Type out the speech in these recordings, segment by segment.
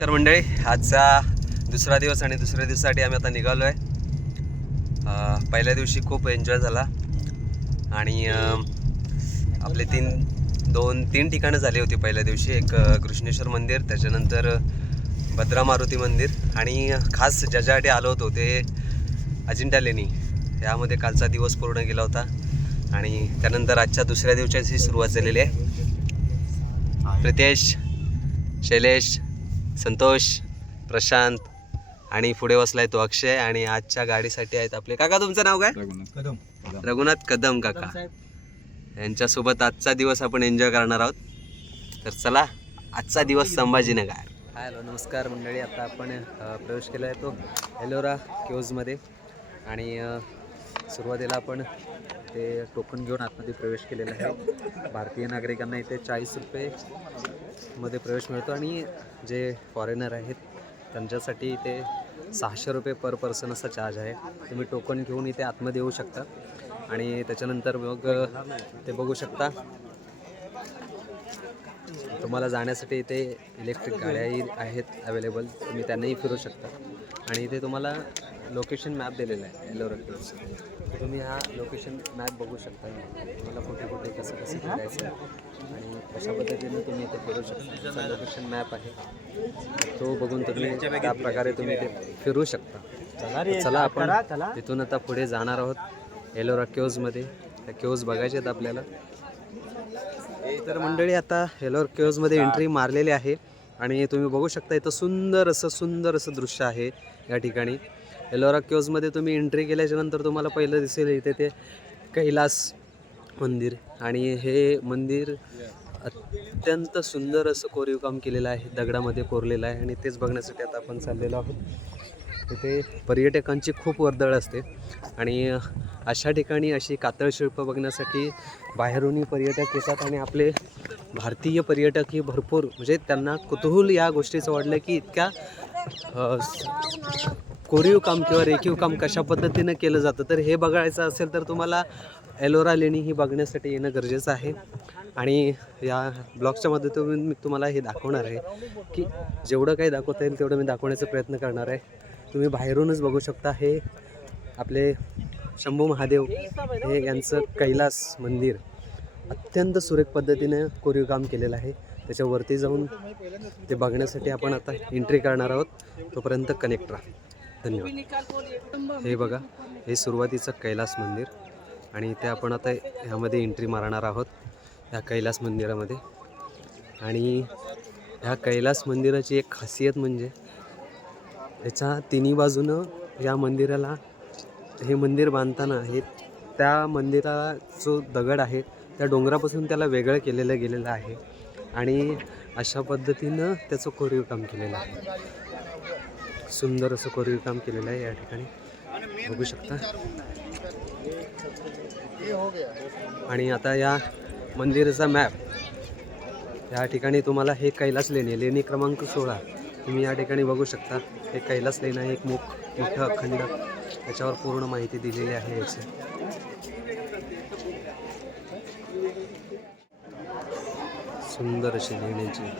तर मंडळी, आजचा दुसरा दिवस आणि दुसऱ्या दिवसासाठी आम्ही आता निघालो आहे. पहिल्या दिवशी खूप एन्जॉय झाला आणि आपले तीन ठिकाणं झाली होती पहिल्या दिवशी. एक कृष्णेश्वर मंदिर, त्याच्यानंतर भद्रा मारुती मंदिर आणि खास ज्याच्यासाठी आलो होतो ते अजिंठा लेणी. यामध्ये कालचा दिवस पूर्ण गेला होता आणि त्यानंतर आजच्या दुसऱ्या दिवसाची सुरुवात झालेली आहे. प्रितेश, शैलेश, संतोष, प्रशांत आणि पुढे बसलाय तो अक्षय. आणि आजच्या गाडीसाठी आहेत आपले काका. तुमचं नाव काय? रघुनाथ कदम काका. यांच्यासोबत आजचा दिवस आपण एन्जॉय करणार आहोत. तर चला, आजचा दिवस संभाजीनगर. हॅलो, नमस्कार मंडळी. आता आपण प्रवेश केला आहे तो एलोरा केव्जमध्ये आणि सुरुवातीला आपण ते टोकन घेऊन आतमध्ये प्रवेश केलेला आहे. भारतीय नागरिकांना इथे 40 रुपये मध्ये प्रवेश मिळतो आणि जे फॉरेनर आहेत त्यांच्यासाठी इथे 600 रुपये पर पर्सन असा चार्ज आहे. तुम्ही टोकन घेऊन इथे आतमध्ये येऊ शकता आणि त्याच्यानंतर मग ते बघू शकता. तुम्हाला जाण्यासाठी इथे इलेक्ट्रिक गाड्याही आहेत अवेलेबल, तुम्ही त्यांनाही फिरू शकता. आणि इथे तुम्हाला लोकेशन मॅप दिलेला आहे एलोरा केव्ज. तुम्ही हा लोकेशन मॅप बघू शकता. तुम्हाला कुठे कुठे कसं कसं फिरायचं आणि कशा पद्धतीने तुम्ही इथे फिरू शकता. त्याचा लोकेशन मॅप आहे, तो बघून तुम्ही त्या प्रकारे तुम्ही इथे फिरू शकता. चला, आपण तिथून आता पुढे जाणार आहोत एलोरा केव्जमध्ये. त्या केव्ज बघायचे आहेत आपल्याला. तर मंडळी, आता एलोरा केव्जमध्ये एंट्री मारलेली आहे आणि तुम्ही बघू शकता इथं सुंदर असं दृश्य आहे. या ठिकाणी एलोरा केव्जमध्ये तुम्ही एंट्री केल्याच्यानंतर तुम्हाला पहिलं दिसेल इथे ते कैलास मंदिर. आणि हे मंदिर अत्यंत सुंदर असं कोरीव काम केलेलं आहे, दगडामध्ये कोरलेलं आहे. आणि तेच बघण्यासाठी आता आपण चाललेलो आहोत. तिथे पर्यटकांची खूप वर्दळ असते आणि अशा ठिकाणी अशी कातळ शिल्प बघण्यासाठी बाहेरूनही पर्यटक येतात. आणि आपले भारतीय पर्यटकही भरपूर, म्हणजे त्यांना कुतूहल या गोष्टीचं वाढलं की इतक्या कोरीव काम किंवा रेखीव काम कशा पद्धतीनं केलं जातं. तर हे बघायचं असेल तर तुम्हाला एलोरा लेणी ही बघण्यासाठी येणं गरजेचं आहे. आणि या ब्लॉगच्या मदतीतून मी तुम्हाला हे दाखवणार आहे की जेवढं काही दाखवता येईल तेवढं मी दाखवण्याचा प्रयत्न करणार आहे. तुम्ही बाहेरूनच बघू शकता, हे आपले शंभू महादेव हे यांचं कैलास मंदिर अत्यंत सुरेख पद्धतीने कोरीव काम केलेलं आहे. त्याच्यावरती जाऊन ते बघण्यासाठी आपण आता एंट्री करणार आहोत. तोपर्यंत कनेक्ट राहा. धन्यवाद. हे बघा, हे सुरुवातीचं कैलास मंदिर आणि इथे आपण आता ह्यामध्ये एंट्री मारणार आहोत ह्या कैलास मंदिरामध्ये. आणि ह्या कैलास मंदिराची एक खासियत म्हणजे ह्याच्या तिन्ही बाजूनं या मंदिराला, हे मंदिर बांधताना हे त्या मंदिराला जो दगड आहे त्या डोंगरापासून त्याला वेगळं गेलेलं आहे. आणि अशा पद्धतीनं त्याचं कोरीव काम केलेलं आहे. सुंदर असं कोरीव काम केलेलं आहे या ठिकाणी बघू शकता. आणि आता या मंदिराचा मॅप, या ठिकाणी तुम्हाला हे कैलास लेणी क्रमांक 16 तुम्ही या ठिकाणी बघू शकता. हे कैलास लेणी आहे, एक मोठं अखंड, त्याच्यावर पूर्ण माहिती दिलेली आहे याची. सुंदर अशी लेण्याची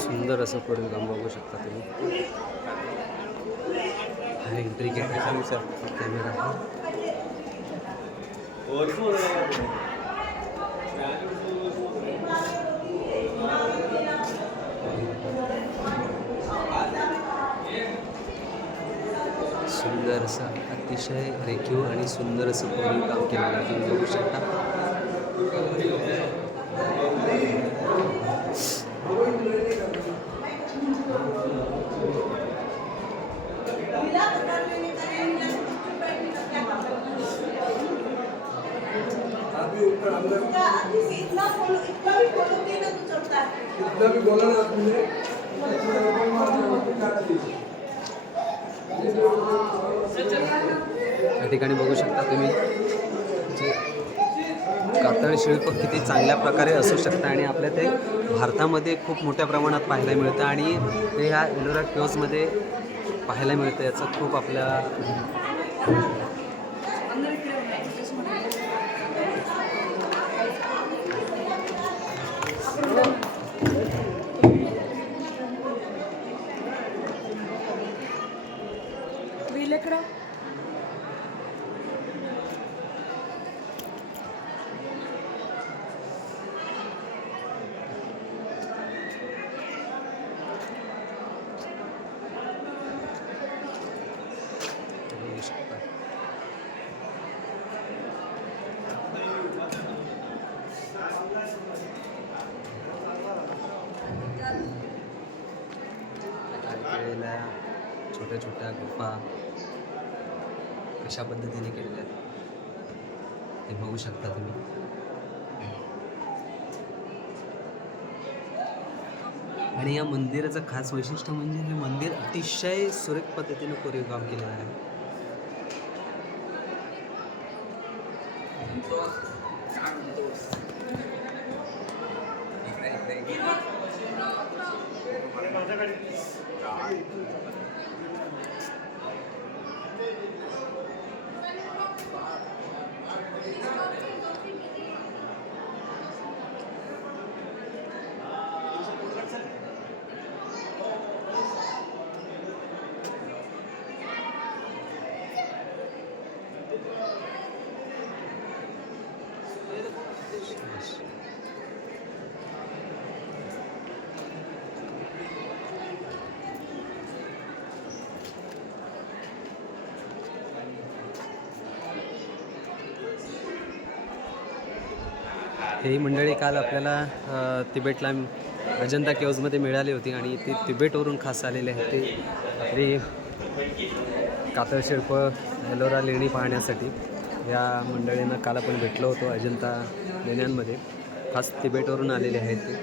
सुंदर असं कोरीव काम बघू शकता तुम्ही. हा एंट्री गेट कॅमेरा आहे. सुंदर असं, अतिशय रेखीव आणि सुंदर असं कोरीव काम केलेलं आहे, तुम्ही बघू शकता. या ठिकाणी बघू शकता तुम्ही जे कातळ शिल्प किती चांगल्या प्रकारे असू शकतं आणि आपल्या ते भारतामध्ये खूप मोठ्या प्रमाणात पाहायला मिळतं आणि ते ह्या एलोरा केव्जमध्ये पाहायला मिळतं. याचं खूप आपल्या बघू शकता. काही वेळेला छोट्या छोट्या गुफा कशा पद्धतीने केलेल्या आहेत हे बघू शकता तुम्ही. आणि या मंदिराचं खास वैशिष्ट्य म्हणजे हे मंदिर अतिशय सुरेख पद्धतीने कोरीव काम केलेलं आहे. ही मंडळी काल आपल्याला तिबेटला अजंता केव्जमध्ये मिळाली होती आणि ती तिबेटवरून खास आलेली आहे. ती आपली कातळ शिल्प एलोरा लेणी पाहण्यासाठी या मंडळींना काल आपण भेटलो होतो अजंता लेण्यांमध्ये. खास तिबेटवरून आलेले आहेत ते.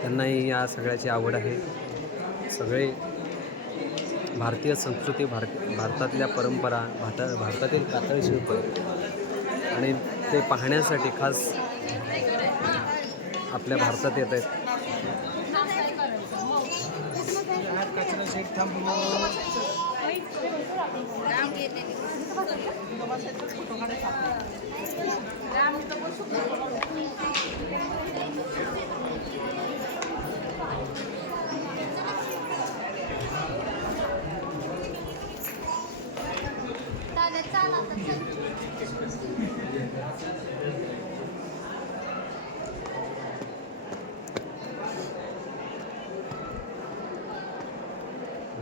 त्यांनाही या सगळ्याची आवड आहे. सगळे भारतीय संस्कृती भारतातल्या परंपरा भारतातील कातळ शिल्प आणि ते पाहण्यासाठी खास आपल्या भारतात येत आहेत.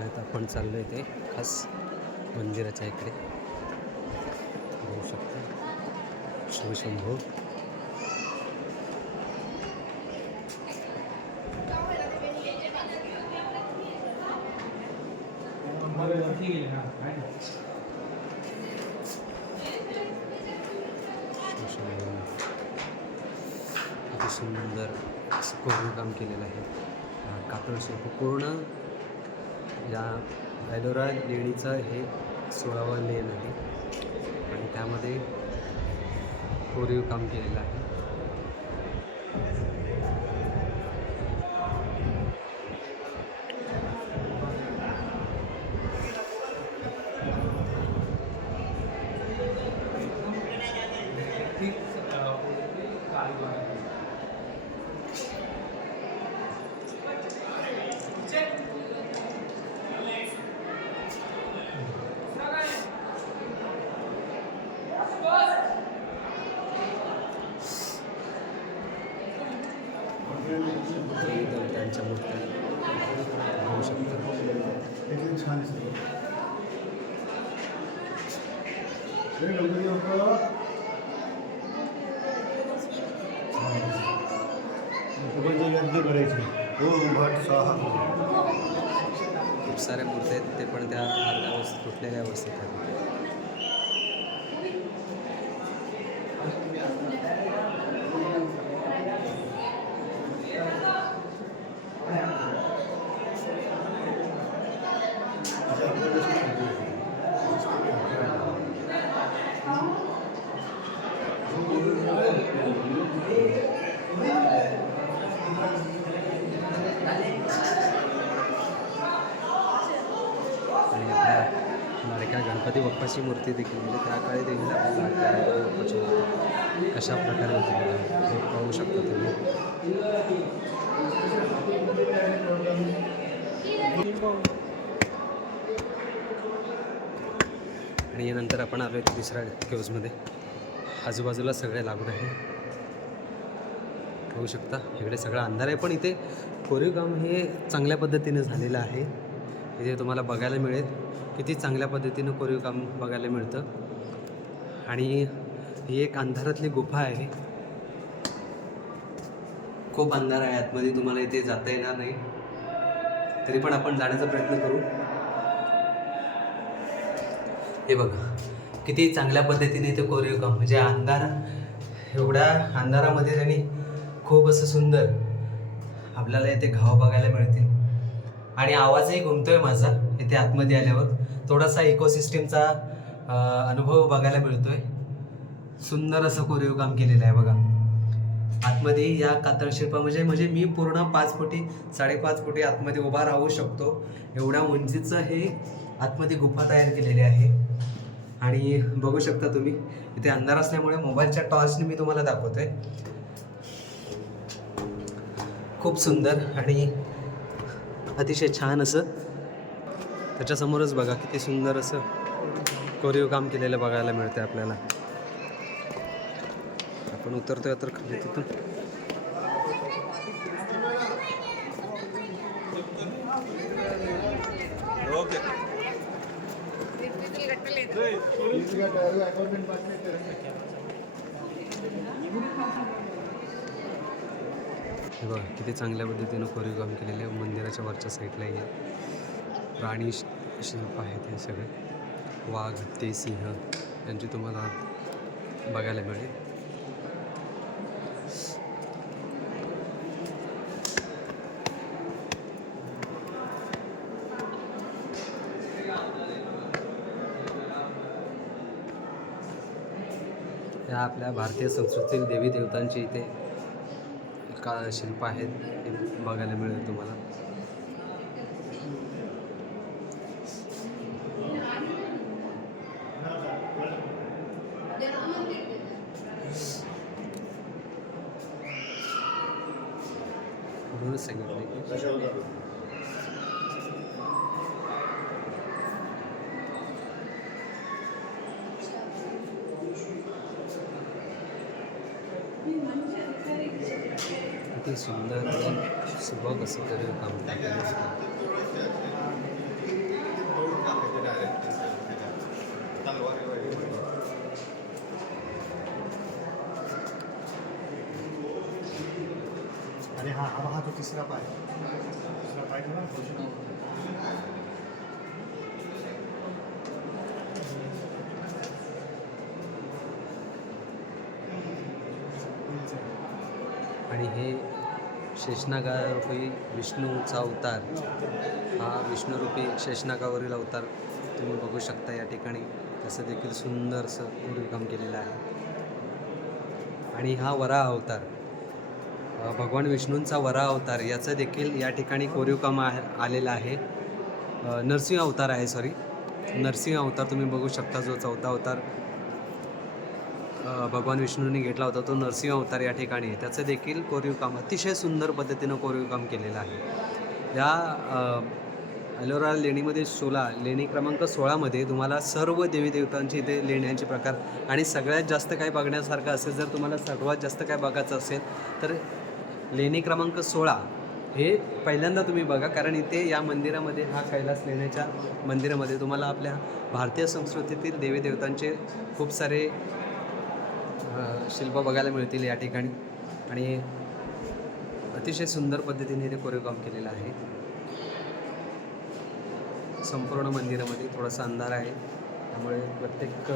आता आपण चाललो आहे ते खास मंदिराच्या इकडे बघू शकता. शिवशंभू अति सुंदर असं कोरीव काम केलेलं आहे. कातळ शिल्प पूर्ण या एलोरा लेणीचं हे 16वं लेण आहे आणि त्यामध्ये कोरीव काम केलेलं आहे. त्यांच्या मूर्त्या बघू शकता. छान करायची खूप साऱ्या मूर्त्या आहेत ते पण त्या अर्ध्या अवस्थेत तुटलेल्या अवस्थेत आहेत. काय गणपती बाप्पाची मूर्ती देखील म्हणजे त्या काळी देखील आपल्याला गणपती बाप्पाची मूर्ती कशा प्रकारे होती बघा हे पाहू शकता तुम्ही. आणि यानंतर आपण आलो आहे दुसऱ्या केव्जमध्ये. आजूबाजूला सगळे लागून आहे पाहू शकता. इकडे सगळा अंधार आहे पण इथे कोरीव काम हे चांगल्या पद्धतीने झालेलं आहे. इथे तुम्हाला बघायला मिळेल किती चांगल्या पद्धतीनं कोरीव काम बघायला मिळतं. आणि ही एक अंधारातली गुफा आहे. खूप अंधार आहे आतमध्ये, तुम्हाला इथे जाता येणार नाही. तरी पण आपण जाण्याचा प्रयत्न करू. हे बघा किती चांगल्या पद्धतीने इथे कोरीव काम म्हणजे एवढ्या अंधारामध्ये त्यांनी खूप असं सुंदर आपल्याला इथे घाव बघायला मिळतील. आणि आवाजही घुमतोय माझा इथे आतमध्ये आल्यावर. थोडासा इकोसिस्टीमचा अनुभव बघायला मिळतोय. सुंदर असं कोरीव काम केलेलं आहे बघा आतमध्ये. या कातळशिल्पा म्हणजे मी पूर्ण 5 फुटी 5.5 फुटी आतमध्ये उभा राहू शकतो एवढ्या उंचीचं हे आतमध्ये गुफा तयार केलेली आहे. आणि बघू शकता तुम्ही इथे अंधार असल्यामुळे मोबाईलच्या टॉर्चने मी तुम्हाला दाखवतोय. खूप सुंदर आणि अतिशय छान असं. त्याच्यासमोरच बघा किती सुंदर असं कोरीव काम केलेलं बघायला मिळते आपल्याला. आपण उतरतोय तर खाली तिथून. हे बघा किती चांगल्या पद्धतीनं कोरीव काम केलेले. मंदिराच्या वरच्या साईडला हे प्राणी शिल्प आहेत. हे सगळे वाघ ते सिंह यांची तुम्हाला बघायला मिळेल. या आपल्या भारतीय संस्कृतीतील देवी देवतांची इथे का शिल्प आहेत हे बघायला मिळेल तुम्हाला. म्हणूनच सांगितले किती सुंदर आणि सुबक असं तरी काम आणि हा तो तिसरा पाय था ना. आणि हे शेषनागारूपी विष्णूचा अवतार. हा विष्णुरूपी शेषनागावरील अवतार तुम्ही बघू शकता या ठिकाणी. तसं देखील सुंदर असं कोरीव काम केलेलं आहे. आणि हा वराह अवतार, भगवान विष्णूंचा वराह अवतार, याचं देखील या ठिकाणी कोरीव काम आलेलं आहे. नरसिंह अवतार आहे, नरसिंह अवतार तुम्ही बघू शकता. जो चौथा अवतार भगवान विष्णूंनी घेतला होता तो नरसिंह अवतार या ठिकाणी. त्याचं देखील कोरीव काम अतिशय सुंदर पद्धतीनं कोरीव काम केलेलं आहे. या एलोरा लेणीमध्ये लेणी क्रमांक 16मध्ये तुम्हाला सर्व देवी देवतांची इथे लेण्यांचे प्रकार. आणि सगळ्यात जास्त काय बघण्यासारखं असेल, जर तुम्हाला सर्वात जास्त काय बघायचं असेल तर लेणी क्रमांक 16 हे पहिल्यांदा तुम्ही बघा. कारण इथे या मंदिरामध्ये, हा कैलास लेण्याच्या मंदिरामध्ये तुम्हाला आपल्या भारतीय संस्कृतीतील देवी देवतांचे खूप सारे शिल्प बघायला मिळतील या ठिकाणी. आणि अतिशय सुंदर पद्धतीने इथे कोरीव काम केलेलं आहे. संपूर्ण मंदिरामध्ये थोडासा अंधार आहे, त्यामुळे प्रत्येक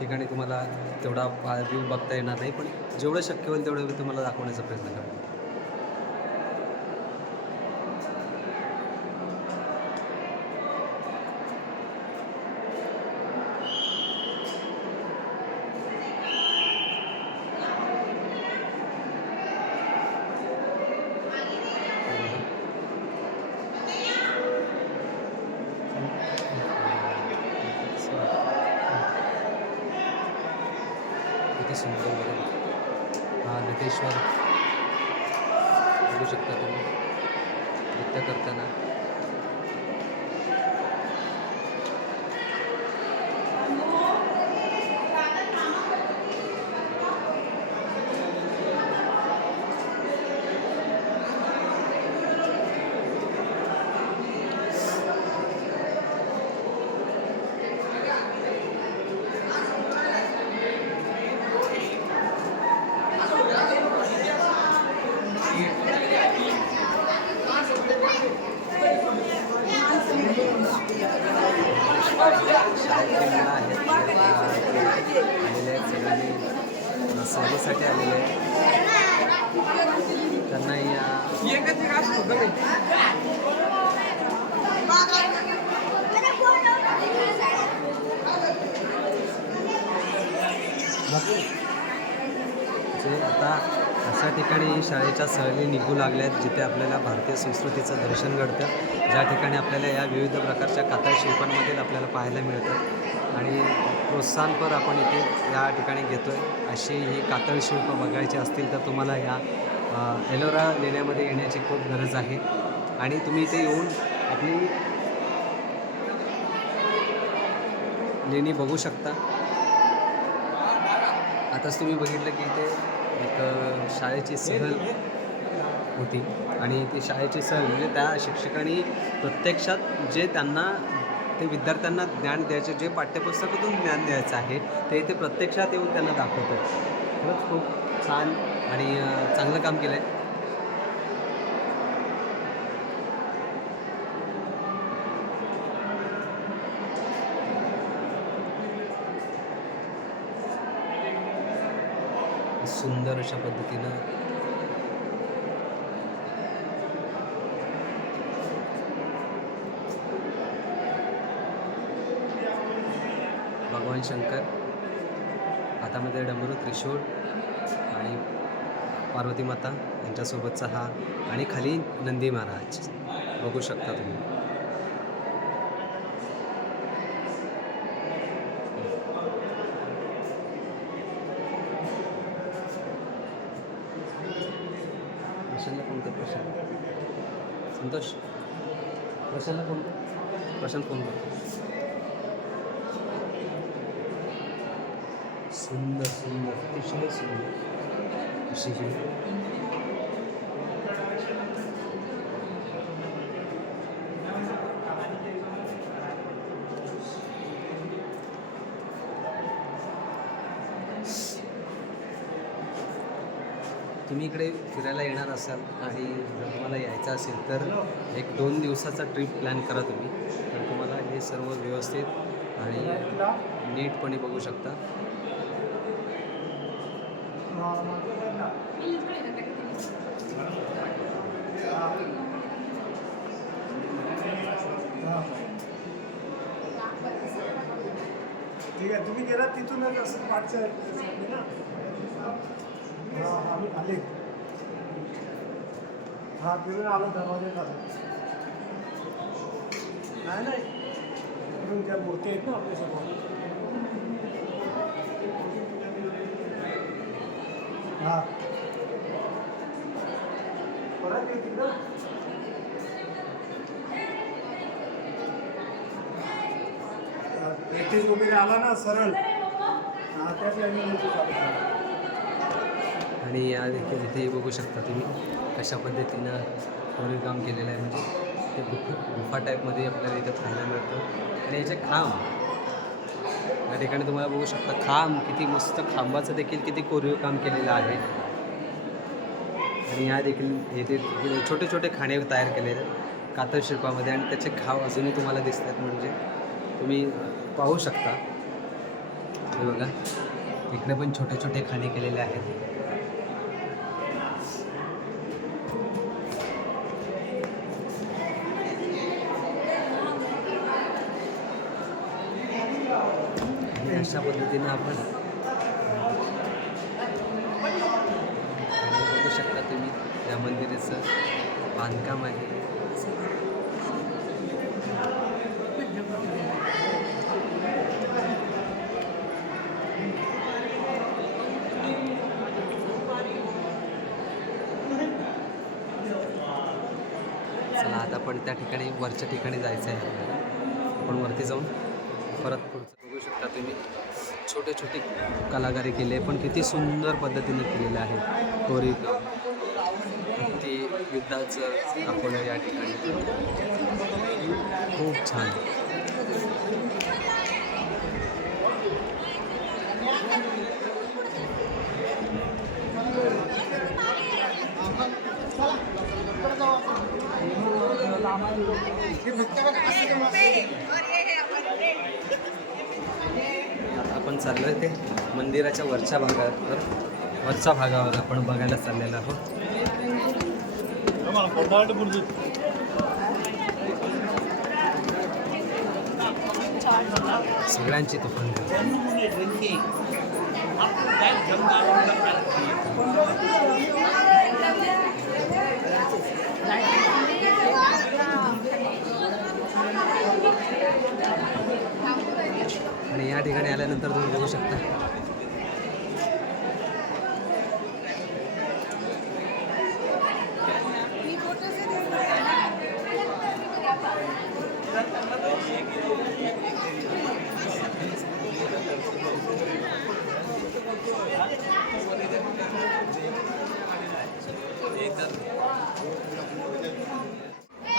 ठिकाणी तुम्हाला तेवढा व्ह्यू बघता येणार नाही. पण जेवढं शक्य होईल तेवढं तुम्हाला दाखवण्याचा प्रयत्न करा. किती सुंदर बघा. हा नटेश्वर बघू शकता तुम्ही नृत्य करताना. शाळेतली मुलं आहेत आलेले आहेत सगळ्यांनी सहलीसाठी आलेले आहेत. त्यांना या जे आता अशा ठिकाणी शाळेच्या सहली निघू लागल्या आहेत जिथे आपल्याला भारतीय संस्कृतीचं दर्शन घडतं, ज्या ठिकाणी आपल्याला या विविध प्रकारच्या कातळ शिल्पांमधील आपल्याला पाहायला मिळतं आणि प्रोत्साहनपर आपण इथे या ठिकाणी घेतो आहे. अशी ही कातळ शिल्प बघायची असतील तर तुम्हाला या एलोरा लेण्यामध्ये येण्याची खूप गरज आहे आणि तुम्ही इथे येऊन आपली लेणी बघू शकता. आताच तुम्ही बघितलं की इथे एक शाळेची सहल होती आणि ती शाळेची सहल म्हणजे त्या शिक्षकांनी प्रत्यक्षात जे त्यांना ते विद्यार्थ्यांना ज्ञान द्यायचे, जे पाठ्यपुस्तकातून ज्ञान द्यायचं आहे ते इथे प्रत्यक्षात येऊन त्यांना दाखवतात. खरंच खूप छान आणि चांगलं काम केलं आहे. सुंदर अशा पद्धतीनं भगवान शंकर हातामध्ये डमरू, त्रिशूळ आणि पार्वती माता यांच्यासोबतचा हा आणि खाली नंदी महाराज बघू शकता तुम्ही. प्रशांतला फोन कर. प्रशांत संतोष प्रशांतला फोन कर. प्रशांत फोन कर. सुंदर सुंदर अतिशय सुंदर अशी ही तुम्ही इकडे फिरायला येणार असाल आणि जर तुम्हाला यायचं असेल तर 1-2 दिवसाचा ट्रिप प्लॅन करा तुम्ही, तर तुम्हाला हे सर्व व्यवस्थित आणि नीटपणे बघू शकता. ठीक आहे, तुम्ही गेलात तिथूनच असं पाठच्या ना. हां आम्ही आले. हां फिरून आलो दरवाज्यात आलो. नाही नाही फिरून त्या मूर्ती आहेत ना आपल्यासमोर. हां परत ये तिकडं. तेहतीस वगैरे आला ना सरळ, हां त्याच लाईनीमध्ये चालू करा. आणि या देखील इथे बघू शकता तुम्ही कशा पद्धतीनं कोरीव काम केलेलं आहे. म्हणजे ते गुफा टाईपमध्ये आपल्याला इथे पाहायला मिळतं. आणि याचे खांब या ठिकाणी तुम्हाला बघू शकता, खांब किती मस्त, खांबाचं देखील किती कोरीव काम केलेलं आहे. आणि या देखील इथे छोटे छोटे खाणे तयार केलेले आहेत कातळ शिल्पामध्ये आणि त्याचे घाव अजूनही तुम्हाला दिसतात. म्हणजे तुम्ही पाहू शकता हे बघा, इकडे पण छोटे छोटे खाणे केलेले आहेत. आणि अशा पद्धतीनं आपण बघू शकता तुम्ही या मंदिराचं बांधकाम आहे. पण त्या ठिकाणी वरच्या ठिकाणी जायचं आहे आपल्याला. आपण वरती जाऊन परत पुढचं बघू शकता तुम्ही. छोटे छोटे कलाकारी केले आहे, पण किती सुंदर पद्धतीने केलेलं आहे कोरीवकाम. ते युद्धाचं दाखवलं या ठिकाणी, खूप छान. आता आपण चाललोय ते मंदिराच्या वरच्या भागावर आपण बघायला चाललेलो आहोत. सगळ्यांची तुफान आणि या ठिकाणी आल्यानंतर तुम्ही बघू शकता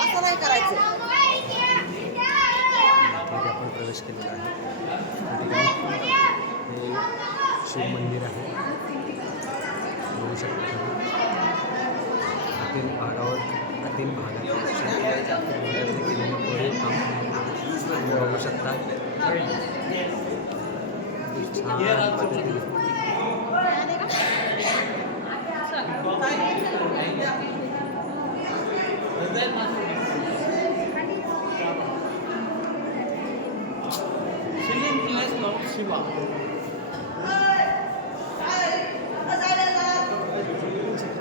असं नाही करायचं. मध्ये आपण प्रवेश केलेला आहे. त्या ठिकाणी हे शिव मंदिर आहे, बघू शकता तुम्ही. आतील भागात केलेलं कोरीवकाम बघू शकता. छान पद्धतीने Shiva.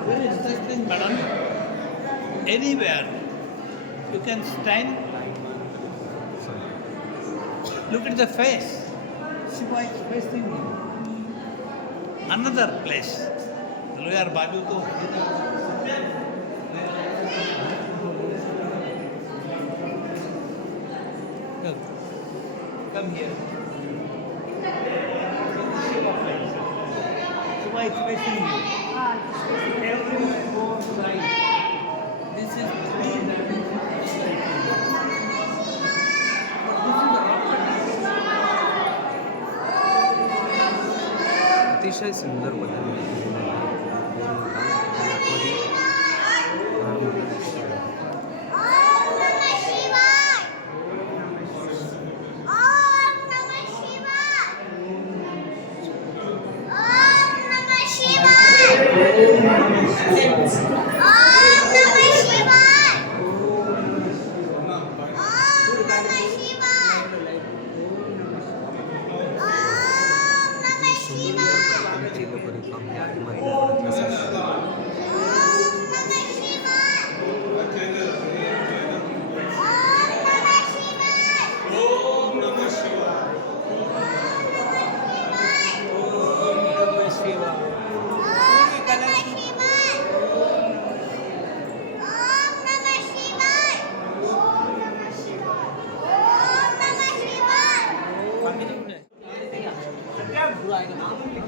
Where is this thing, madam? Anywhere. You can stand. Look at the face. Shiva is facing another place. Lower Baju to. Come here. Shiva is facing you. Everyone goes right. This is three-dimensional. अतिशय सुंदर पद्धतीने केलेलं आहे.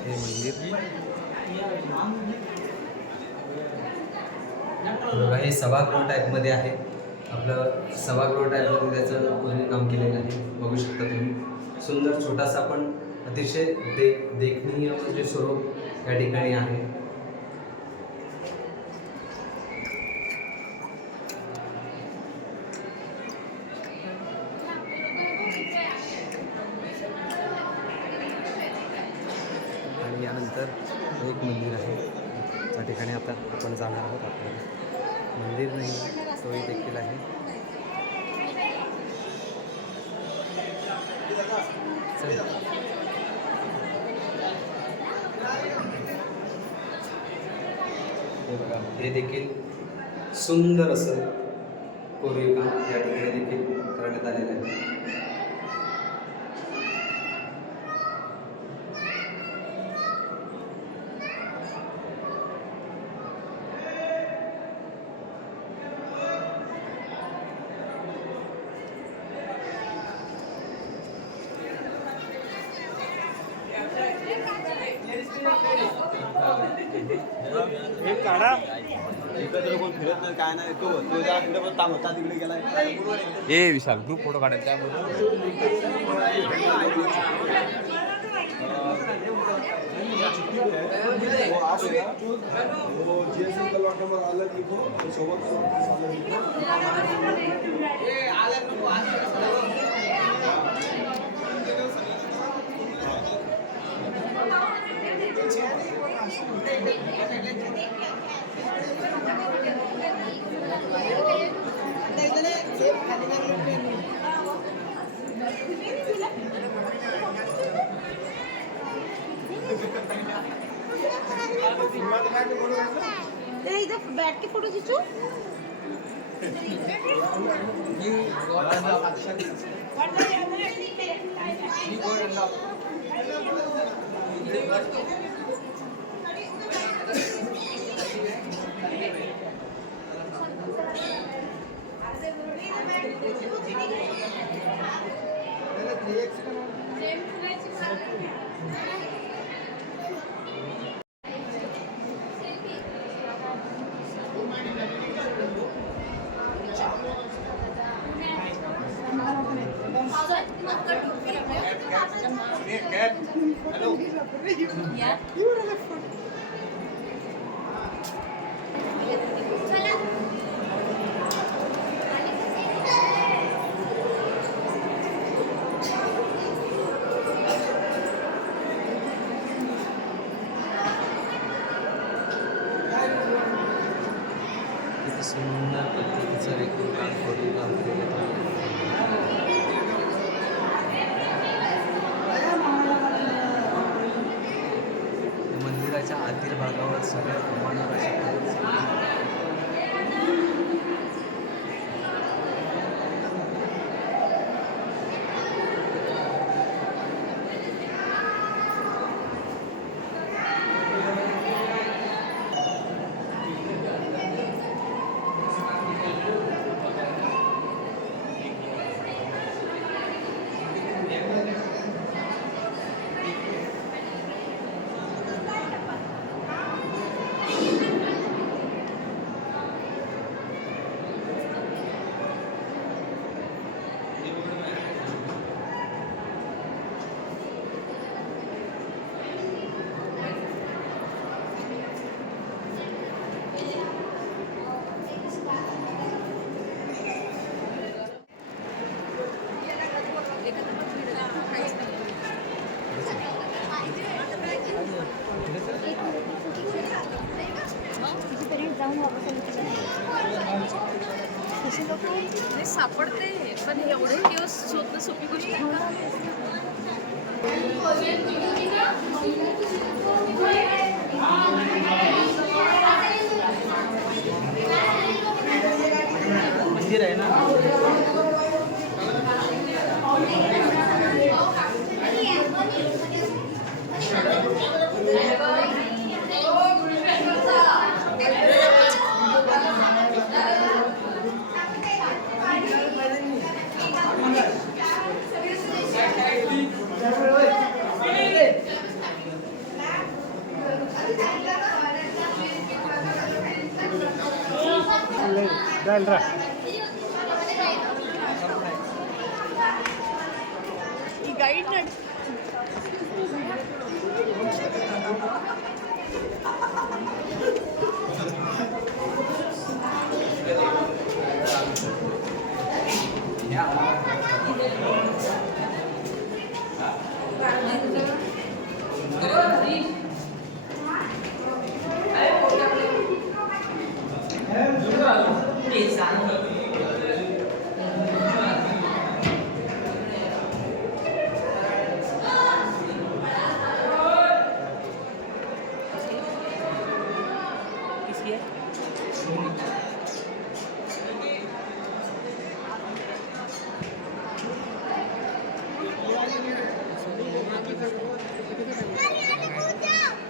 हे मंदिर बघा, हे सभागृह टाईपमध्ये आहे. आपलं सभागृह टाईपमध्ये त्याचं काम केलेलं आहे, बघू शकता तुम्ही. सुंदर छोटासा पण अतिशय देखणीय म्हणजे स्वरूप या ठिकाणी आहे. आणि यानंतर एक मंदिर आहे, त्या ठिकाणी आता आपण जाणार आहोत. आपल्याला मंदिर नाही, तोही देखील आहे. चल. हे बघा, हे देखील सुंदर असं कोरीवकाम या ठिकाणी देखील करण्यात आलेलं आहे. हे काढा. एकत्र कोण फिरत नाही काय नाही तो तुझ्या तिकडे तांबता तिकडे गेलाय ए विशाल ग्रुप फोटो काढायचा त्यामुळे वो आप वो जीएसएम का लॉट नंबर अलग लिखो और सोबत का लॉट अलग लिखो तेरे इधर बैठ के फोटो खींचो किती सुंदर पद्धतीचं रेखून काम करून काम केलेलं आहे. या मंदिराच्या आतील भागावर सगळ्या प्रमाणावर अशा प्रकारचे सापडते पण एवढे दिवस शोधणं सोपी गोष्ट आहे का? मंदिर आहे ना. जाईल रा. गाईड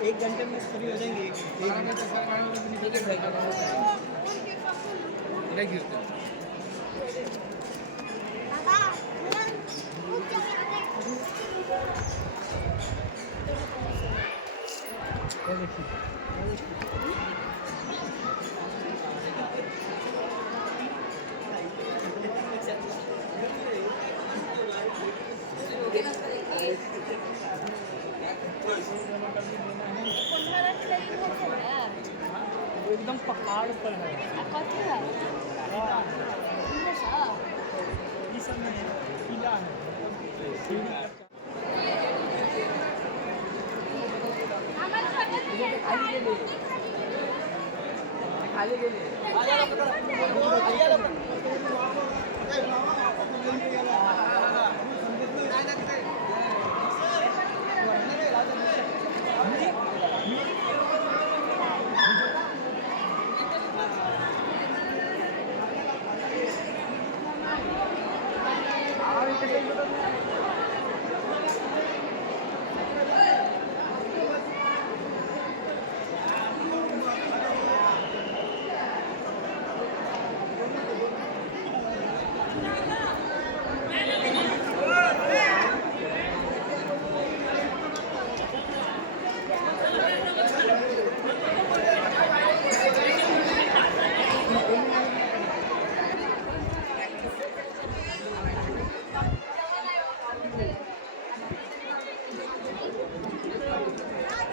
एक घंटे में सभी हो जाएंगे. एकदम पहाड़ पर है। ये सब नहीं है, किला है।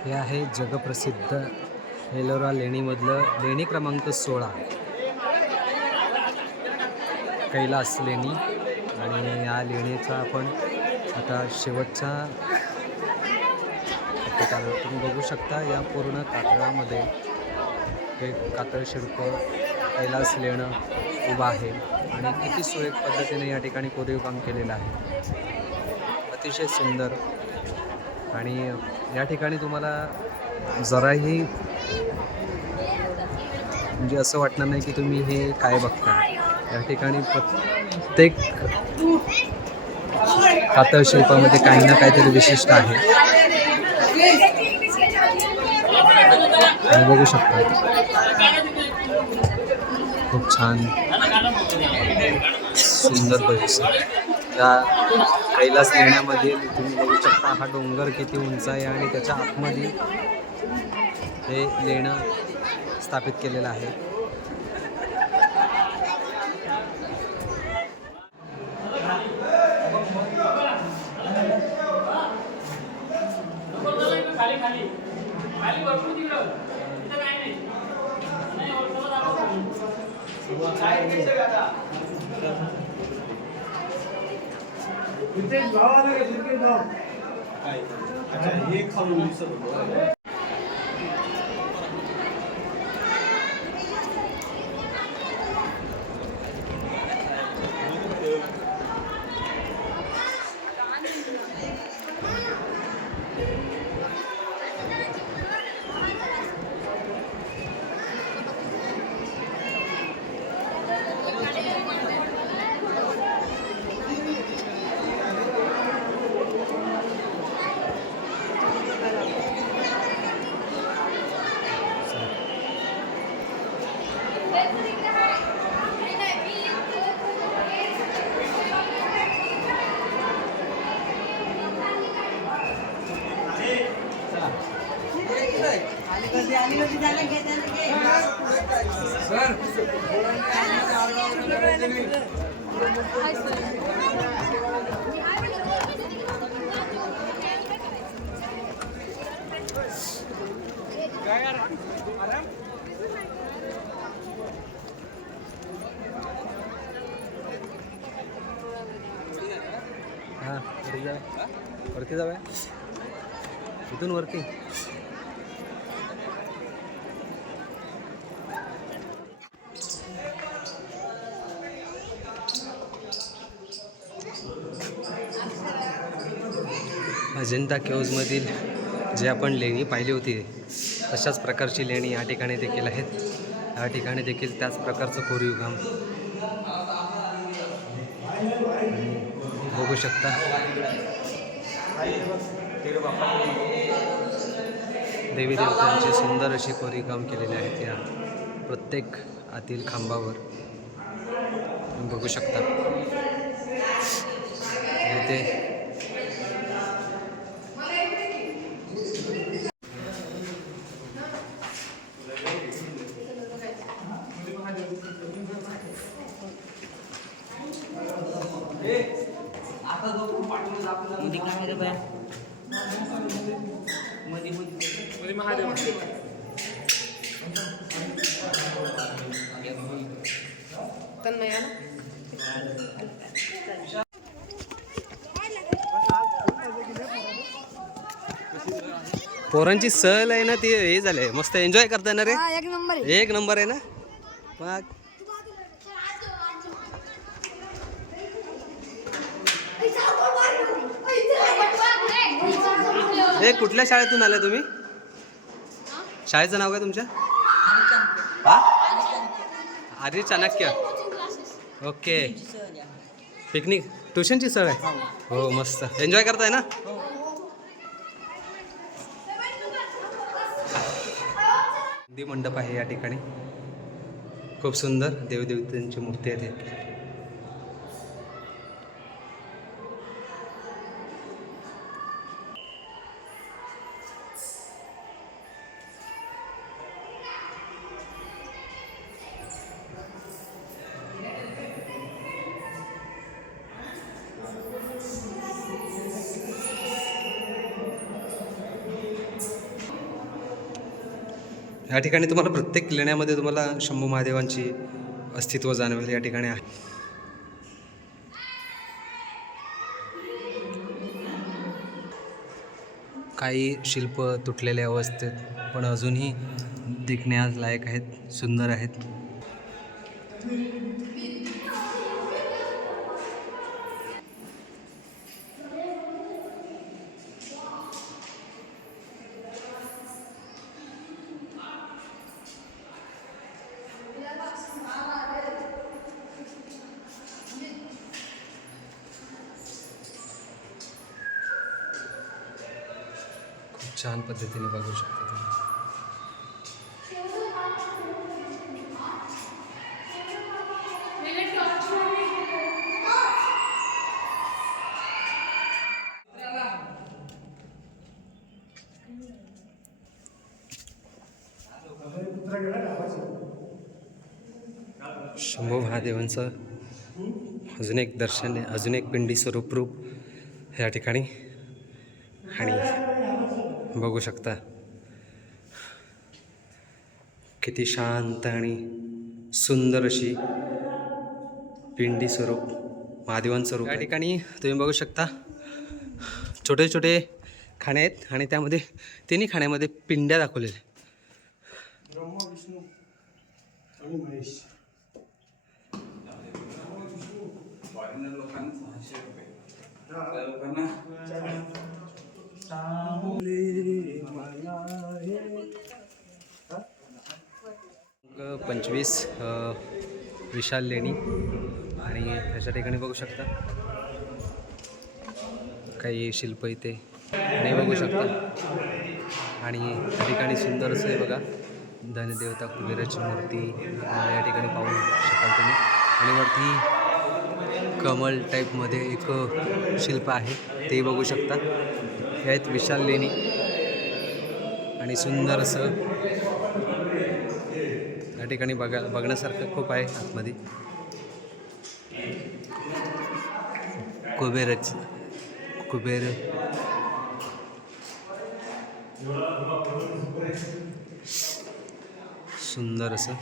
हे आहे जगप्रसिद्ध एलोरा लेणीमधलं लेणी क्रमांक 16 कैलास लेणी. आणि या लेणीचा आपण आता शेवटच्या ठिकाणी तुम्ही बघू शकता. या पूर्ण कातळामध्ये हे कातळ शिल्प कैलास लेणं उभं आहे आणि किती सुरेख पद्धतीने या ठिकाणी कोरीव काम केलेलं आहे. अतिशय सुंदर. आणि या ठिकाणी तुम्हाला जराही म्हणजे असं वाटणार नाही की तुम्ही हे काय बघता. या ठिकाणी प्रत्येक कातळ शिल्पामध्ये काही ना काहीतरी विशिष्ट आहे. आणि बघू शकता खूप छान सुंदर परिसर. या कैलास लेण्यामध्ये तुम्ही बघू शकता हा डोंगर किती उंच आहे आणि त्याच्या आतमध्ये हे लेणं स्थापित केलेलं आहे. रितेश भाव आला का? रितेश भाव अच्छा हे खाऊन दिसत होतं. हां वरती जाऊया इथून वरती. अजिंठा केव्जमधील जे आपण लेणी पाहिली होती तशाच प्रकारची लेणी या ठिकाणी देखील आहेत. या ठिकाणी देखील त्याच प्रकारचं कोरीव काम बघू शकता. देवी देवतांचे सुंदर असे कोरीव काम केलेले आहेत या प्रत्येक आतील खांबावर तुम्ही बघू शकता. मध्ये महादेव पोरांची सहल आहे ना ती हे झालंय मस्त एन्जॉय करताय ना रे एक नंबर एक नंबर आहे ना मग हे कुठल्या शाळेतून आलाय तुम्ही शाळेचं नाव काय तुमच्या हा आर्य चाणक्य ओके पिकनिक ट्युशनची सहल आहे हो मस्त एन्जॉय करताय ना नंदी मंडप आहे या ठिकाणी खूप सुंदर देवदेवतांची मूर्ती आहे ते या ठिकाणी तुम्हाला प्रत्येक लेण्यामध्ये तुम्हाला शंभू महादेवांची अस्तित्व जाणवेल या ठिकाणी आहे काही शिल्प तुटलेल्या अवस्थेत पण अजूनही दिखण्यास लायक आहेत सुंदर आहेत छान पद्धतीने बघू शकता तुम्ही शंभू महादेवांचं अजून एक दर्शन आहे अजून एक पिंडी स्वरूप या ठिकाणी आणि बघू शकता किती शांत आणि सुंदर अशी पिंडी स्वरूप महादेवांचं रूप या ठिकाणी तुम्ही बघू शकता छोटे छोटे खाणे आहेत आणि त्यामध्ये तिन्ही खाण्यामध्ये पिंड्या दाखवलेल्या ब्रह्मा विष्णू आणि महेश क्रमांक 25 विशाल लेणी आणि ह्याच्या ठिकाणी बघू शकता काही शिल्प इथे नाही बघू शकता आणि त्या ठिकाणी सुंदर असं आहे बघा धनदेवता कुबेराची मूर्ती या ठिकाणी पाहू शकाल तुम्ही आणि वरती कमल टाईपमध्ये एक शिल्प आहे ते बघू शकता हे आहेत विशाल लेणी आणि सुंदर असं या ठिकाणी बघण्यासारखं खूप आहे आतमध्ये कुबेर सुंदर असं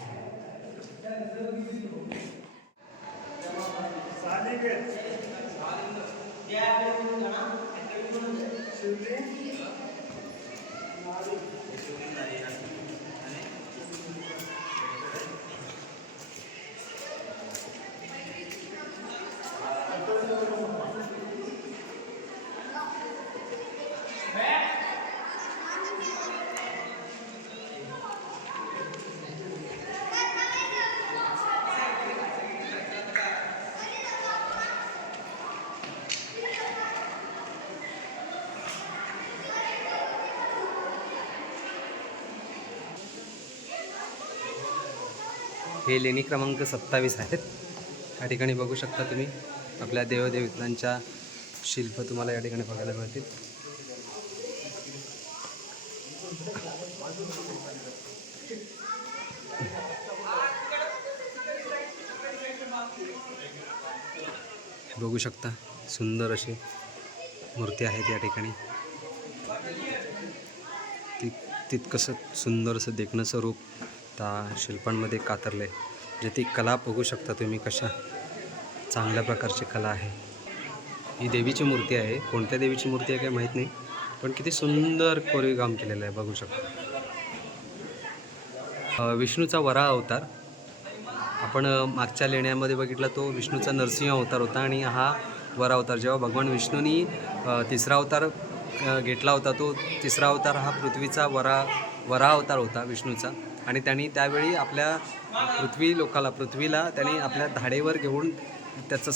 हे लेणी क्रमांक 27 आहेत या ठिकाणी बघू शकता तुम्ही आपल्या देवदेवतांच्या शिल्प तुम्हाला या ठिकाणी बघायला मिळतील बघू शकता सुंदर अशी मूर्ती आहेत या ठिकाणी तितकंसं सुंदर असं देखणं स्वरूप त्या शिल्पांमध्ये कातरलं आहे. जे ती कला बघू शकता तुम्ही, कशा चांगल्या प्रकारची कला आहे. ही देवीची मूर्ती आहे. कोणत्या देवीची मूर्ती आहे काय माहीत नाही, पण किती सुंदर कोरीव काम केलेलं आहे बघू शकता. विष्णूचा वराह अवतार आपण मागच्या लेण्यामध्ये बघितला, तो विष्णूचा नरसिंह अवतार होता आणि हा वराह अवतार. जेव्हा भगवान विष्णूंनी तिसरा अवतार घेतला होता, तो तिसरा अवतार हा पृथ्वीचा वराह अवतार होता विष्णूचा. आणि त्यांनी त्यावेळी आपल्या पृथ्वीला त्यांनी आपल्या धाडेवर घेऊन त्याचा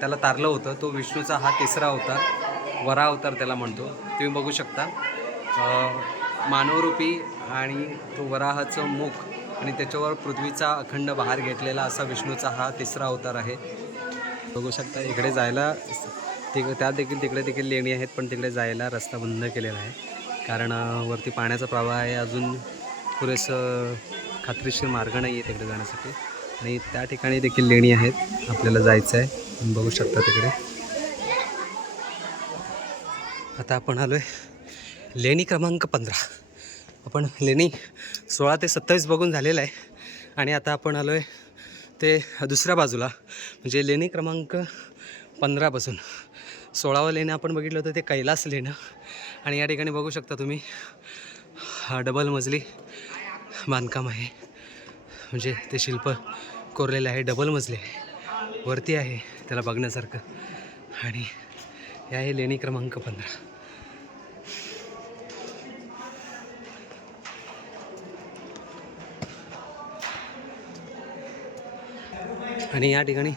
त्याला तारलं होतं. तो विष्णूचा हा तिसरा अवतार, वराह अवतार त्याला म्हणतो. तुम्ही बघू शकता मानवरूपी आणि तो वराहाचं मुख आणि त्याच्यावर पृथ्वीचा अखंड भार घेतलेला असा विष्णूचा हा तिसरा अवतार आहे. बघू शकता इकडे जायला तिकडे देखील लेणी आहेत, पण तिकडे जायला रस्ता बंद केलेला आहे, कारण वरती पाण्याचा प्रवाह आहे. अजून पुरेसं खात्रीशीर मार्ग नाही आहे तिकडे जाण्यासाठी. आणि त्या ठिकाणी देखील लेणी आहेत, आपल्याला जायचं आहे. बघू शकता तिकडे. आता आपण आलो आहे लेणी क्रमांक 15. आपण लेणी 16 ते 27 बघून झालेलं आहे आणि आता आपण आलो आहे ते दुसऱ्या बाजूला, म्हणजे लेणी क्रमांक 15पासून 16वं लेणं आपण बघितलं होतं ते कैलास लेणं. आणि या ठिकाणी बघू शकता तुम्ही हा डबल मजली बांधकाम आहे, म्हणजे ते शिल्प कोरलेलं आहे, डबल मजली आहे, वरती आहे त्याला बघण्यासारखं. आणि हे आहे लेणी क्रमांक 15. आणि या ठिकाणी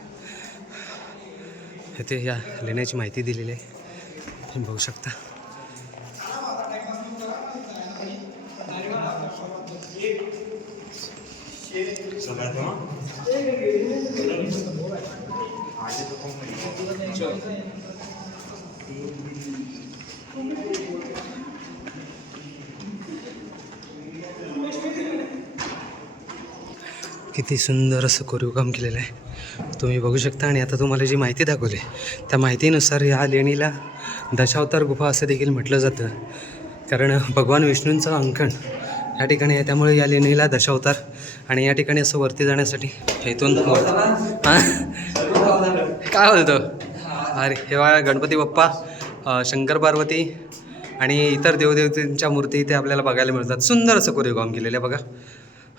इथे या लेण्याची माहिती दिलेली आहे, तुम्ही बघू शकता. किती सुंदर असं कोरीव काम केलेलं आहे, तुम्ही बघू शकता. आणि आता तुम्हाला जी माहिती दाखवली त्या माहितीनुसार या लेणीला दशावतार गुफा असं देखील म्हटलं जातं, कारण भगवान विष्णूंचं अंकण या ठिकाणी आहे, त्यामुळे या लेणीला दशावतार. आणि या ठिकाणी असं वरती जाण्यासाठी इथून काय बोलतो अरे हे बघा, गणपती बाप्पा, शंकर पार्वती आणि इतर देवदेवतींच्या मूर्ती इथे आपल्याला बघायला मिळतात. सुंदर असं कोरीव काम केलेलं आहे बघा.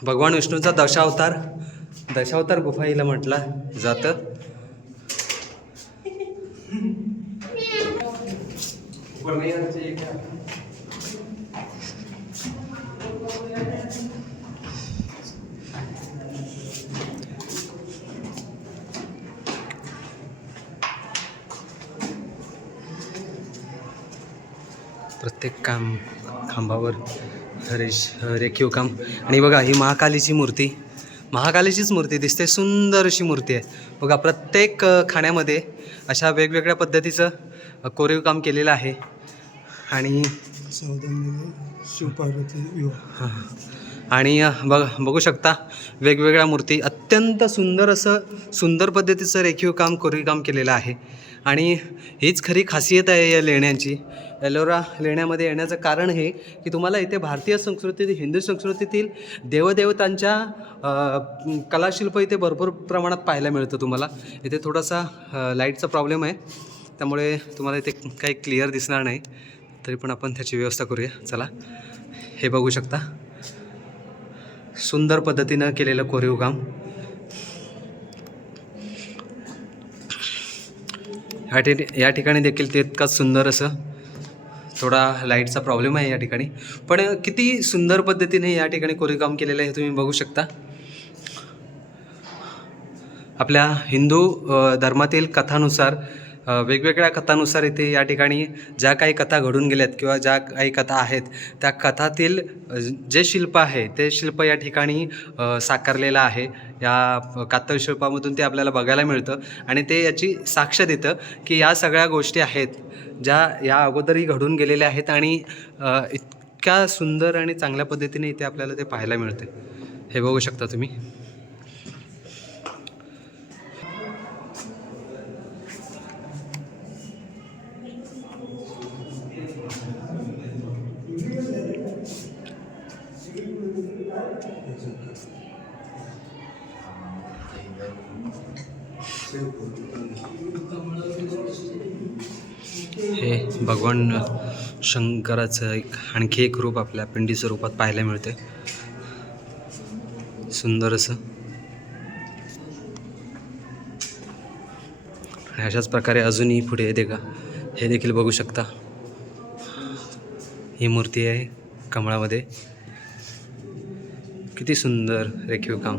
भगवान विष्णूचा दशावतार गुफा हिला म्हटलं जातं. प्रत्येक खांबावर रेखीव काम. आणि बघा ही महाकालीचीच मूर्ती दिसते, सुंदर अशी मूर्ती आहे बघा. प्रत्येक खाण्यामध्ये अशा वेगवेगळ्या पद्धतीचं कोरीव काम केलेलं आहे. आणि शिवपार्वती आणि बघू शकता वेगवेगळ्या मूर्ती, अत्यंत सुंदर पद्धतीचं रेखीव काम कोरीव काम केलेलं आहे. आणि हीच खरी खासियत आहे या लेण्यांची. एलोरा लेण्यामध्ये येण्याचं कारण हे की तुम्हाला इथे भारतीय संस्कृतीतील, हिंदू संस्कृतीतील देवदेवतांच्या कलाशिल्प इथे भरपूर प्रमाणात पाहायला मिळतं तुम्हाला. इथे थोडासा लाईटचा प्रॉब्लेम आहे, त्यामुळे तुम्हाला इथे काही क्लिअर दिसणार नाही, तरी पण आपण त्याची व्यवस्था करूया. चला, हे बघू शकता सुंदर पद्धतीनं केलेलं कोरीव काम. या ठिकाणी देखील तितकाच सुंदर असं, थोडा लाईटचा प्रॉब्लेम आहे या ठिकाणी, पण किती सुंदर पद्धतीने या ठिकाणी कोरीव काम केलेलं आहे तुम्ही बघू शकता. आपल्या हिंदू धर्मातील कथानुसार, वेगवेगळ्या कथानुसार इथे या ठिकाणी ज्या काही कथा घडून गेल्यात किंवा ज्या काही कथा आहेत त्या कथातील जे शिल्प आहे ते शिल्प या ठिकाणी साकारलेलं आहे. या कातळ शिल्पामधून ते आपल्याला बघायला मिळतं आणि ते याची साक्ष देतं की या सगळ्या गोष्टी आहेत ज्या या अगोदरही घडून गेलेल्या आहेत आणि इतक्या सुंदर आणि चांगल्या पद्धतीने इथे आपल्याला ते पाहायला मिळते. हे बघू शकता तुम्ही. हे भगवान शंकराचं आणखी एक रूप आपल्या पिंडीच्या रूपात पाहायला मिळते. सुंदर असं. आणि अशाच प्रकारे अजूनही पुढे येते का हे देखील बघू शकता. ही मूर्ती आहे कमळामध्ये. किती सुंदर रेखीव काम.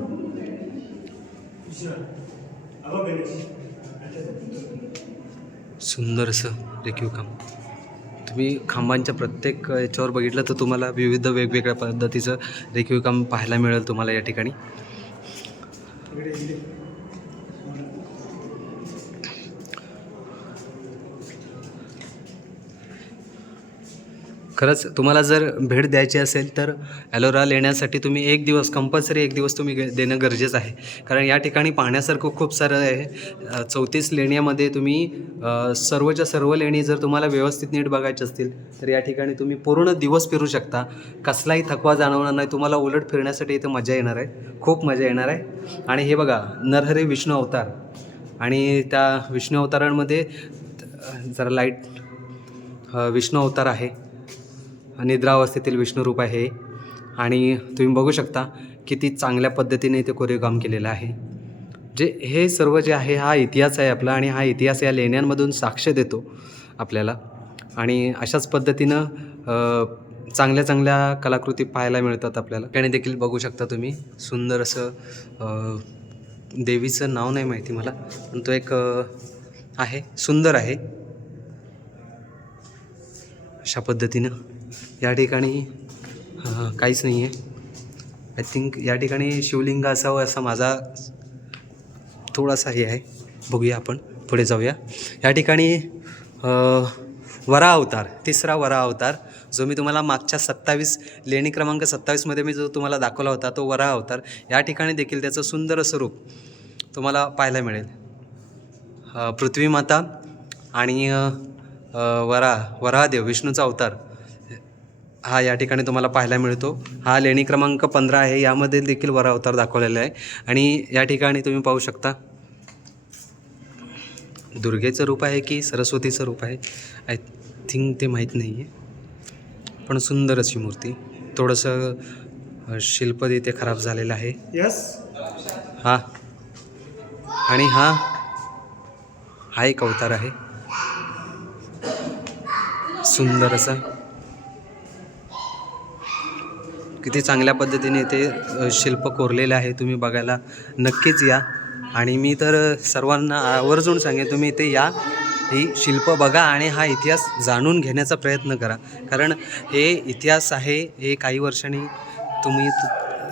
सुंदर असं रेखीव काम. तुम्ही खांबांच्या प्रत्येक याच्यावर बघितलं तर तुम्हाला विविध वेगवेगळ्या पद्धतीचं रेखीव काम पाहायला मिळेल तुम्हाला या ठिकाणी. खरंच तुम्हाला जर भेट द्यायची असेल तर एलोरा लेण्यासाठी तुम्ही एक दिवस कंपल्सरी एक दिवस तुम्ही देणं गरजेचं आहे. कारण या ठिकाणी पाहण्यासारखं खूप सारं आहे. 34 लेण्यामध्ये तुम्ही सर्वच्या सर्व लेणी जर तुम्हाला व्यवस्थित नीट बघायचे असतील तर या ठिकाणी तुम्ही पूर्ण दिवस फिरू शकता. कसलाही थकवा जाणवणार नाही तुम्हाला. उलट फिरण्यासाठी इथं मजा येणार आहे. खूप मजा येणार आहे. आणि हे बघा नरहरी विष्णू अवतार. आणि त्या विष्णू अवतारांमध्ये जरा लाईट विष्णू अवतार आहे. निद्रावस्थेतील विष्णुरूप आहे. आणि तुम्ही बघू शकता किती चांगल्या पद्धतीने ते कोरीवकाम केलेलं आहे. जे हे सर्व जे आहे हा इतिहास आहे आपला. आणि हा इतिहास या लेण्यांमधून साक्ष देतो आपल्याला. आणि अशाच पद्धतीनं चांगल्या चांगल्या कलाकृती पाहायला मिळतात आपल्याला. त्याने देखील बघू शकता तुम्ही सुंदर असं देवीचं नाव नाही माहिती मला पण तो एक आहे सुंदर आहे. अशा पद्धतीनं या ठिकाणी काहीच नाही आहे. आय थिंक या ठिकाणी शिवलिंग असावं असा माझा थोडासा हे आहे. बघूया आपण पुढे जाऊया. या ठिकाणी वराह अवतार, तिसरा वराह अवतार जो मी तुम्हाला मागच्या 27 लेणी क्रमांक 27मध्ये मी जो तुम्हाला दाखवला होता तो वराह अवतार. या ठिकाणी देखील त्याचं सुंदर असं रूप तुम्हाला पाहायला मिळेल. पृथ्वी माता आणि वराहदेव विष्णूचा अवतार हा या ठिकाणी तुम्हाला पाहायला मिळतो. हा लेणी क्रमांक 15 आहे. यामध्ये देखील वराह अवतार दाखवलेला आहे. आणि या ठिकाणी तुम्ही पाहू शकता दुर्गेचं रूप आहे की सरस्वतीचं रूप आहे आय थिंक ते माहीत नाही आहे. पण सुंदर अशी मूर्ती. थोडंसं शिल्प इथे खराब झालेलं आहे. यस. हा आणि हा एक अवतार आहे सुंदर असा. किती चांगल्या पद्धतीने ते शिल्प कोरलेलं आहे. तुम्ही बघायला नक्कीच या. आणि मी तर सर्वांना आवर्जून सांगेन तुम्ही इथे या, ही शिल्प बघा आणि हा इतिहास जाणून घेण्याचा प्रयत्न करा. कारण हे इतिहास आहे हे काही वर्षांनी तुम्ही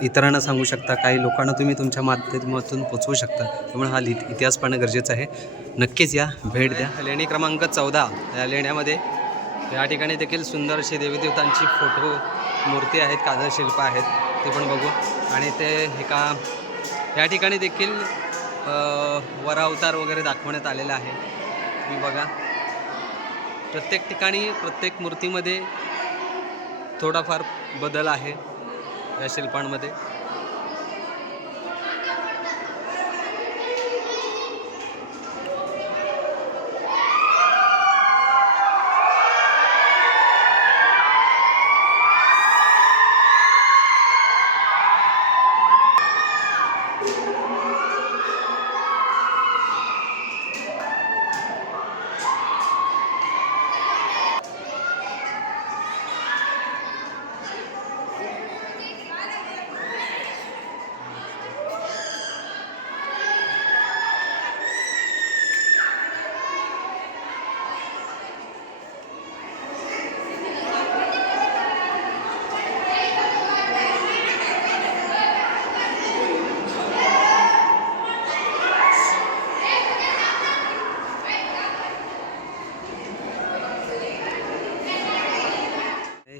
इतरांना सांगू शकता. काही लोकांना तुम्ही तुमच्या माध्यमातून पोचवू शकता. त्यामुळे हा इतिहास पाहणं गरजेचं आहे. नक्कीच या, भेट द्या. लेणी क्रमांक 14 या लेण्यामध्ये या ठिकाणी देखील सुंदर अशी देवीदेवतांची फोटो मूर्ती आहेत, काजळ शिल्प आहेत ते पण बघू. आणि ते या ठिकाणी देखील वराह अवतार वगैरे दाखवण्यात आलेला आहे. तुम्ही बघा प्रत्येक ठिकाणी प्रत्येक मूर्तीमध्ये थोडाफार बदल आहे या शिल्पांमध्ये.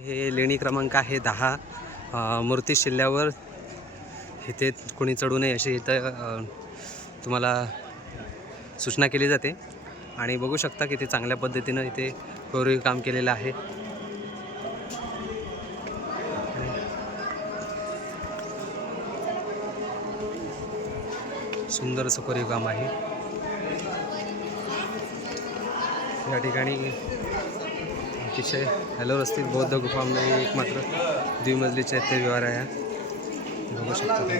हे लेणी क्रमांक आहे 10. मूर्ती शिल्ल्यावर इथे कोणी चढू नये अशी इथं तुम्हाला सूचना केली जाते. आणि बघू शकता की ते चांगल्या पद्धतीनं इथे कोरीव काम केलेलं आहे. सुंदर असं कोरीव काम आहे. या ठिकाणी अतिशय हॅलोर असतील बौद्ध गुफांमध्ये एक मात्र द्विमजली चैत्यविहार आहे. बघू शकता तुम्ही.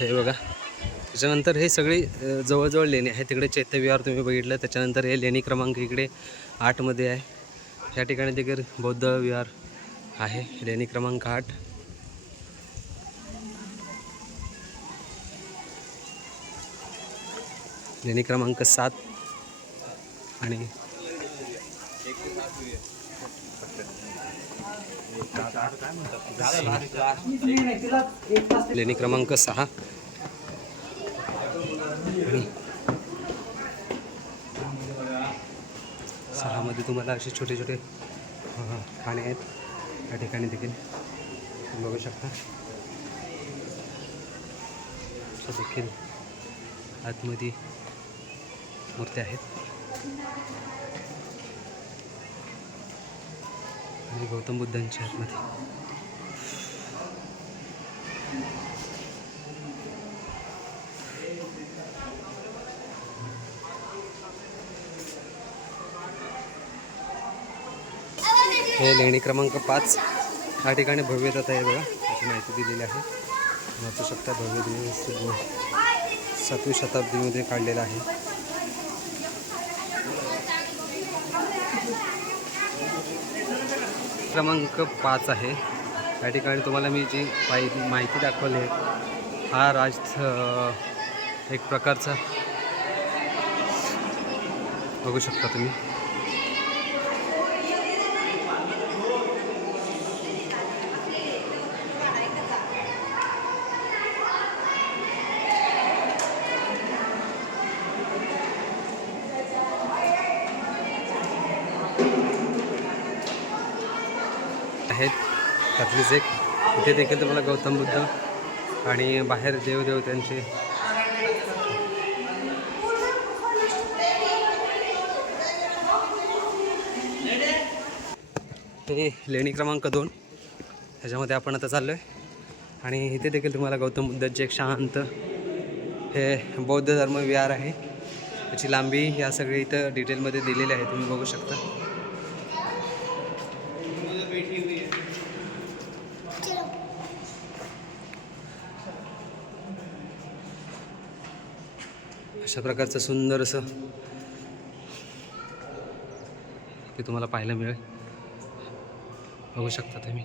हे बघा, त्याच्यानंतर हे सगळी जवळजवळ लेणी आहे. तिकडे चैत्यविहार तुम्ही बघितलं, त्याच्यानंतर हे लेणी क्रमांक इकडे 8मध्ये आहे. या ठिकाणी देखील बौद्ध विहार आहे, लेणी क्रमांक 8. लेणी क्रमांक 7 आणि लेणी क्रमांक 6 आणि 6मध्ये तुम्हाला असे छोटे छोटे खाणे आहेत. या ठिकाणी देखील बघू शकता. देखील आतमध्ये मूर्त्या आहेत आणि गौतम बुद्धांच्या आतमध्ये हे लेणी क्रमांक 5. या ठिकाणी भव्यता आहे बघा, अशी माहिती दिलेली आहे. वाचू शकता. भव्य दिवस 7वी शताब्दीमध्ये काढलेला आहे. क्रमांक 5 आहे. या ठिकाणी तुम्हाला मी जी माहिती दाखवली आहे, हा एक प्रकारचा बघू शकता तुम्ही. आहेत त्यातलीच एक. इथे देखील तुम्हाला गौतम बुद्ध आणि बाहेर देवदेवतांचे हे लेणी क्रमांक 2 ह्याच्यामध्ये आपण आता चाललो आहे. आणि इथे देखील तुम्हाला गौतम बुद्धांचे एक शांत हे बौद्ध धर्म विहार आहे. त्याची लांबी या सगळे इथं डिटेलमध्ये दिलेले आहे, तुम्ही बघू शकता. अशा प्रकारचं सुंदर असं ते तुम्हाला पाहायला मिळेल. बघू शकता तुम्ही.